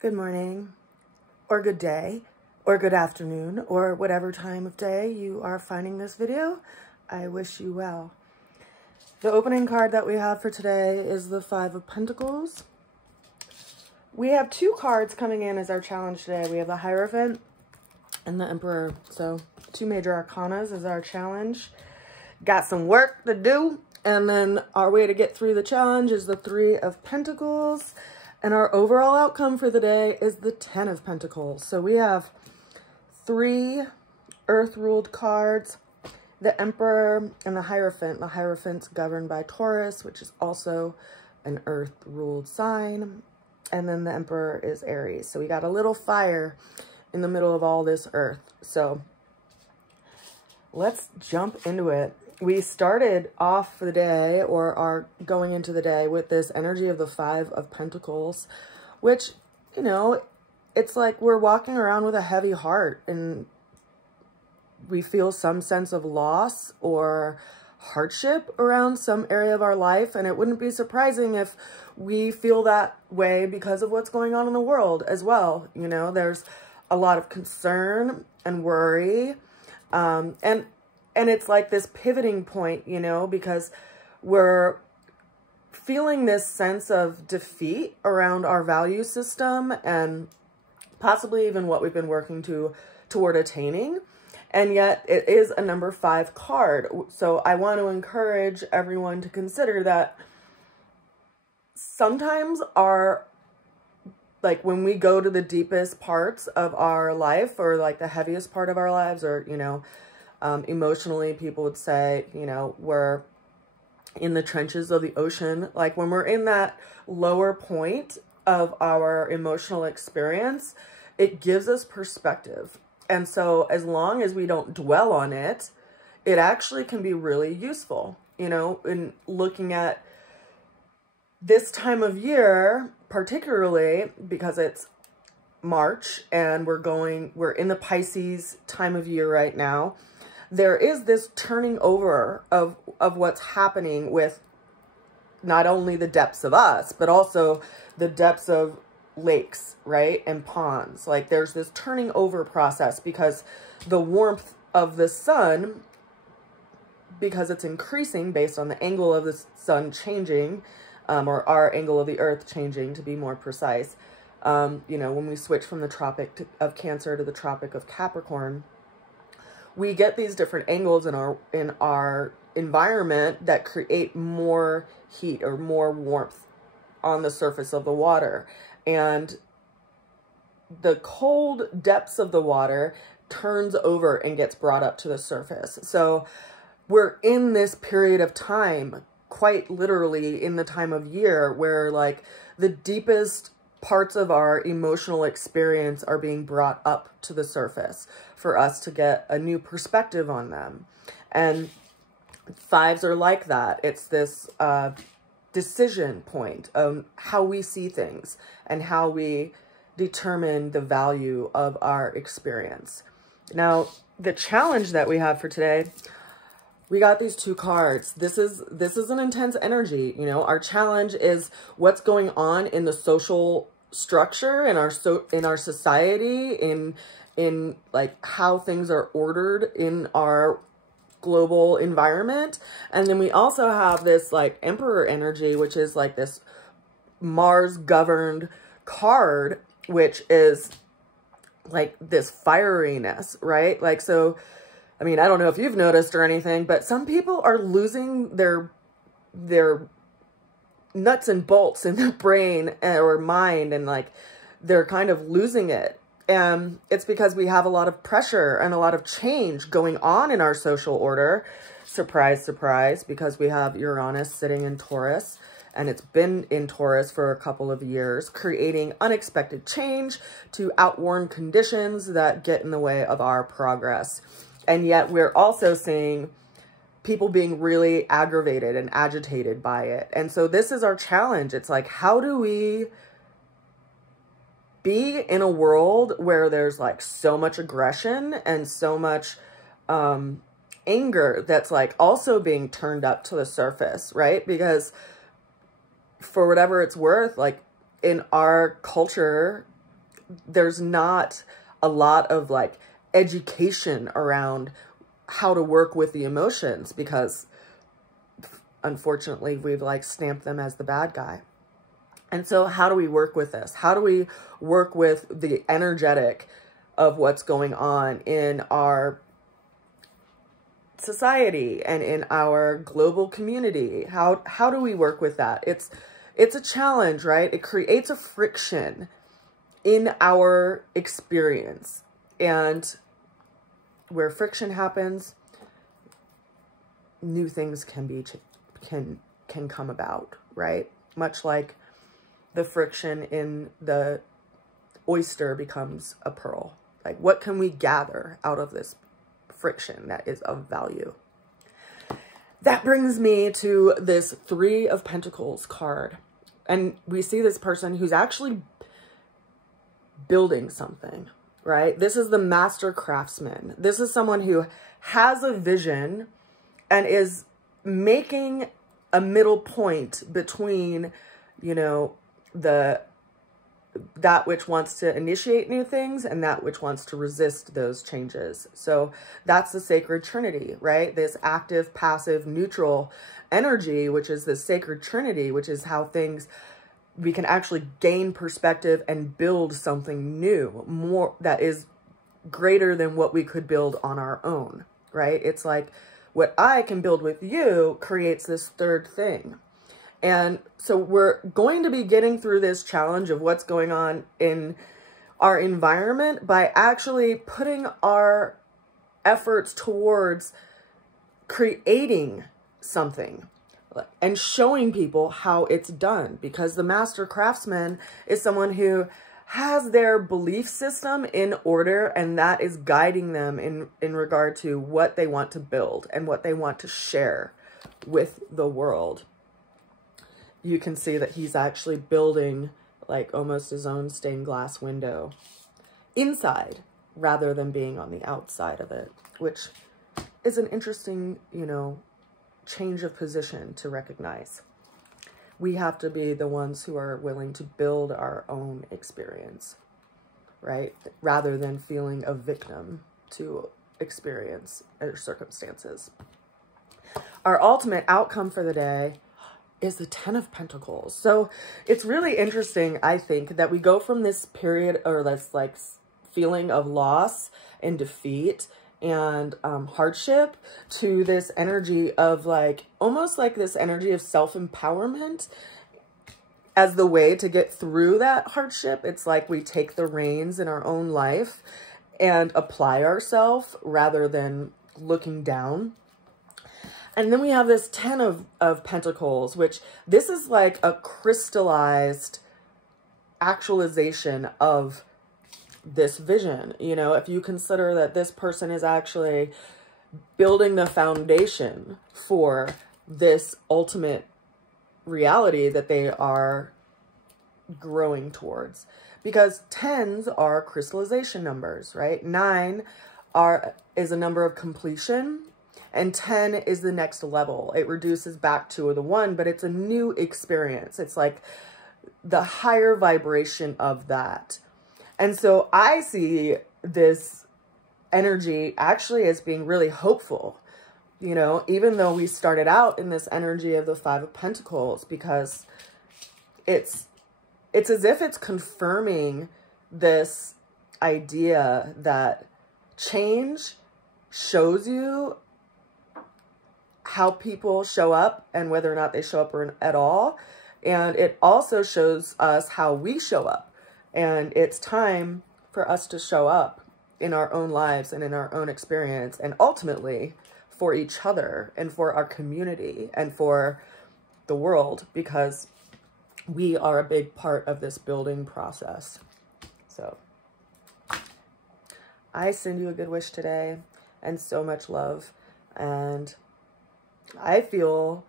Good morning, or good day, or good afternoon, or whatever time of day you are finding this video. I wish you well. The opening card that we have for today is the Five of Pentacles. We have two cards coming in as our challenge today. We have the Hierophant and the Emperor. So two major arcanas is our challenge. Got some work to do. And then our way to get through the challenge is the Three of Pentacles. And our overall outcome for the day is the Ten of Pentacles. So we have three earth-ruled cards, the Emperor and the Hierophant. The Hierophant's governed by Taurus, which is also an earth-ruled sign. And then the Emperor is Aries. So we got a little fire in the middle of all this earth. So let's jump into it. We started off the day, or are going into the day, with this energy of the Five of Pentacles, which, you know, it's like we're walking around with a heavy heart and we feel some sense of loss or hardship around some area of our life. And it wouldn't be surprising if we feel that way because of what's going on in the world as well. You know, there's a lot of concern and worry, and it's like this pivoting point, you know, because we're feeling this sense of defeat around our value system and possibly even what we've been working toward attaining. And yet it is a number 5 card. So I want to encourage everyone to consider that sometimes when we go to the deepest parts of our life, or like the heaviest part of our lives, or, you know, emotionally, people would say, you know, we're in the trenches of the ocean. Like when we're in that lower point of our emotional experience, it gives us perspective. And so as long as we don't dwell on it, it actually can be really useful, you know, in looking at this time of year, particularly because it's March and we're in the Pisces time of year right now. There is this turning over of what's happening with not only the depths of us, but also the depths of lakes, right? And ponds. Like there's this turning over process because the warmth of the sun, because it's increasing based on the angle of the sun changing, or our angle of the earth changing, to be more precise. You know, when we switch from the Tropic of Cancer to the Tropic of Capricorn, we get these different angles in our environment that create more heat or more warmth on the surface of the water. And the cold depths of the water turns over and gets brought up to the surface. So we're in this period of time, quite literally in the time of year, where like the deepest parts of our emotional experience are being brought up to the surface for us to get a new perspective on them. And fives are like that. It's this decision point of how we see things and how we determine the value of our experience. Now, the challenge that we have for today, we got these two cards. This is an intense energy. You know, our challenge is what's going on in the social structure in our society, in like how things are ordered in our global environment. And then we also have this like Emperor energy, which is like this Mars governed card, which is like this fieriness, right? Like, so I mean, I don't know if you've noticed or anything, but some people are losing their nuts and bolts in their brain or mind, and like they're kind of losing it. And it's because we have a lot of pressure and a lot of change going on in our social order. Surprise, surprise, because we have Uranus sitting in Taurus, and it's been in Taurus for a couple of years, creating unexpected change to outworn conditions that get in the way of our progress. And yet we're also seeing people being really aggravated and agitated by it. And so this is our challenge. It's like, how do we be in a world where there's like so much aggression and so much anger that's like also being turned up to the surface, right? Because for whatever it's worth, like in our culture, there's not a lot of like education around how to work with the emotions, because unfortunately we've like stamped them as the bad guy. And so how do we work with this? How do we work with the energetic of what's going on in our society and in our global community? How do we work with that? It's a challenge, right? It creates a friction in our experience. And where friction happens, new things can come about, right? Much like the friction in the oyster becomes a pearl. Like, what can we gather out of this friction that is of value? That brings me to this Three of Pentacles card. And we see this person who's actually building something, right? This is the master craftsman. This is someone who has a vision and is making a middle point between, you know, that which wants to initiate new things and that which wants to resist those changes. So that's the sacred trinity, right? This active, passive, neutral energy, which is the sacred trinity, which is how we can actually gain perspective and build something new, more that is greater than what we could build on our own, right? It's like what I can build with you creates this third thing. And so we're going to be getting through this challenge of what's going on in our environment by actually putting our efforts towards creating something and showing people how it's done, because the master craftsman is someone who has their belief system in order, and that is guiding them in regard to what they want to build and what they want to share with the world. You can see that he's actually building like almost his own stained glass window inside rather than being on the outside of it, which is an interesting, you know, change of position to recognize. We have to be the ones who are willing to build our own experience, right? Rather than feeling a victim to experience or circumstances. Our ultimate outcome for the day is the Ten of Pentacles. So it's really interesting, I think, that we go from this period or this like feeling of loss and defeat and hardship to this energy of like, almost like this energy of self-empowerment as the way to get through that hardship. It's like we take the reins in our own life and apply ourselves rather than looking down. And then we have this Ten of Pentacles, which this is like a crystallized actualization of this vision. You know, if you consider that this person is actually building the foundation for this ultimate reality that they are growing towards. Because tens are crystallization numbers, right? 9 is a number of completion. And 10 is the next level. It reduces back to the 1, but it's a new experience. It's like the higher vibration of that. And so I see this energy actually as being really hopeful, you know, even though we started out in this energy of the Five of Pentacles, because it's as if it's confirming this idea that change shows you how people show up and whether or not they show up at all. And it also shows us how we show up. And it's time for us to show up in our own lives and in our own experience, and ultimately for each other and for our community and for the world, because we are a big part of this building process. So I send you a good wish today and so much love. And I feel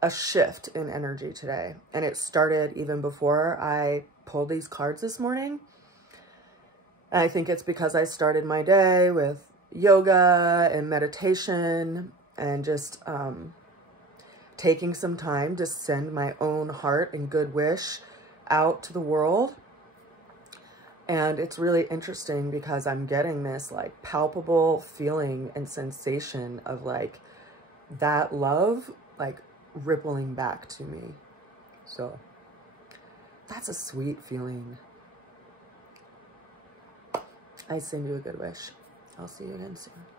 a shift in energy today. And it started even before I pulled these cards this morning. And I think it's because I started my day with yoga and meditation and just taking some time to send my own heart and good wish out to the world. And it's really interesting because I'm getting this like palpable feeling and sensation of like that love like rippling back to me. So that's a sweet feeling. I send you a good wish. I'll see you again soon.